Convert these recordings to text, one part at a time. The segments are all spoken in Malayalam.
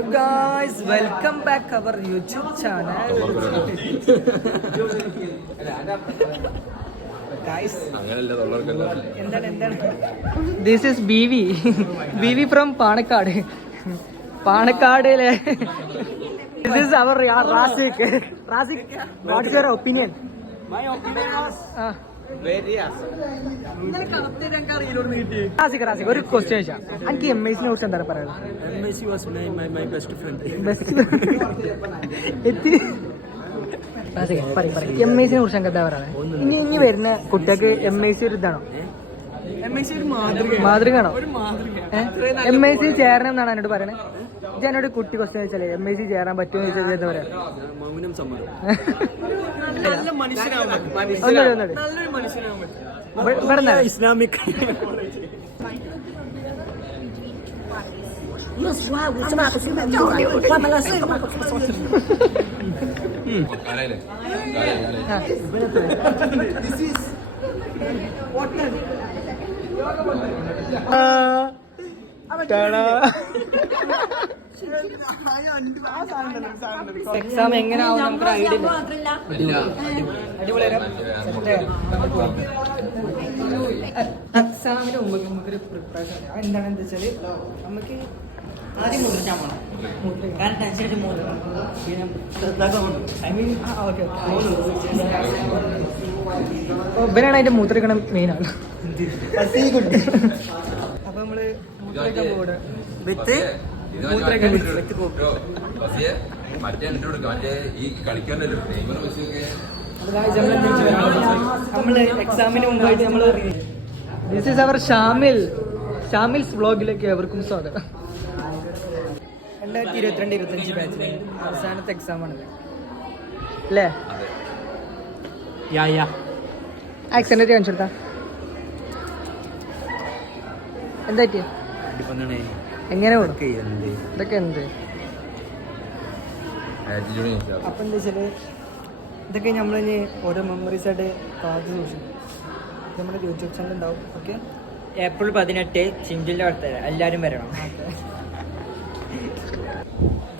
Hello guys, welcome back our YouTube channel. Guys, this is BV from Panakkad. This is our Rasik. Rasik, what's your opinion? My opinion was very awesome. Rasik, ഒരു ക്വസ്റ്റ്യൻ ചോദിച്ചാൽ എനിക്ക് MIC കുറിച്ച് എന്താണ് പറയുന്നത്? MIC was my best friend. MIC കുറിച്ച് എന്താ പറയുന്നത്? ഇനി വരുന്ന കുട്ടികൾക്ക് MIC ഒരു ഇതാണോ? മാതൃകയാണോ? MIC ചേരണം എന്നാണ് എന്നോട് പറയണത്. എന്നോട് കുട്ടി ക്വസ്റ്റ്യൻ ചോദിച്ചാലേ MIC ചേരാൻ പറ്റുമോ ചോദിച്ചാൽ എന്താ പറയാ? മൗനം സമ്മതം. ഇസ്ലാമിക് എക്സാം എങ്ങനെയാവും നമുക്ക് ഐഡിയ എക്സാമിന് മുമ്പ് നമുക്കൊരു പ്രിപ്പറേഷൻ എന്താണെന്ന് വെച്ചാല് നമുക്ക് ആദ്യം മുറിച്ചാൽ പോകണം. കാരണം ടെൻഷനായിട്ട് ഇവനാണ് അതിന്റെ മൂത്രിക്കണം മെയിനാണ്. അപ്പൊ നമ്മള് മൂത്രയ്ക്കാൻ പോകട്ടെ വിത്ത് നമ്മള് എക്സാമിന് മുമ്പായിട്ട് നമ്മള് ദിസ് ഈസ് അവർ ഷാമിൽസ് വ്ളോഗിലേക്ക് എവർക്കും സ്വാഗതം. 2022-25 ബാച്ചില് അവസാനത്തെ എക്സാമാണ് അല്ലേ? ആക്സിഡന്റ് കാണിച്ചു കൊടുത്താ എന്താ പറ്റിയ? എങ്ങനെ ഇതൊക്കെ എന്ത്? അപ്പൊ എന്താ വെച്ചാല് ഇതൊക്കെ നമ്മളിനി ഓരോ മെമ്മറീസ് ആയിട്ട് കാത്തു സൂക്ഷിക്കും. നമ്മുടെ യൂട്യൂബ് ചാനൽ ഉണ്ടാവും. ഓക്കെ, ഏപ്രിൽ 18 ചിഞ്ചിന്റെ അടുത്ത് എല്ലാരും വരണം.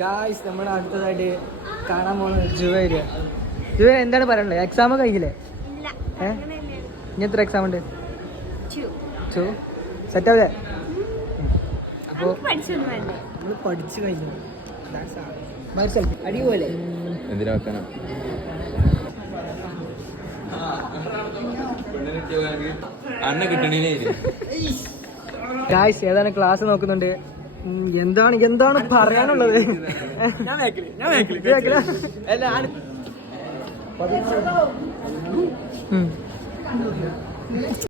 ഗായ്സ്, നമ്മൾ അടുത്തതായിട്ട് കാണാൻ പോകുന്നത് ജുവ എന്താണ് പറയാനുള്ളത്? എക്സാം കഴിഞ്ഞില്ലേ? ഇനി എത്ര എക്സാം ഉണ്ട്? 2 സെറ്റ് ആവേ? അപ്പോൾ നമ്മൾ പഠിച്ചു കഴിഞ്ഞു. അടിപോലെ എന്തിനാ വെക്കാനാ? അന്ന കിട്ടണേ. ഗായ്സ്, ഏതാണ് ക്ലാസ് നോക്കുന്നുണ്ട്. എന്താണ് പറയാനുള്ളത്?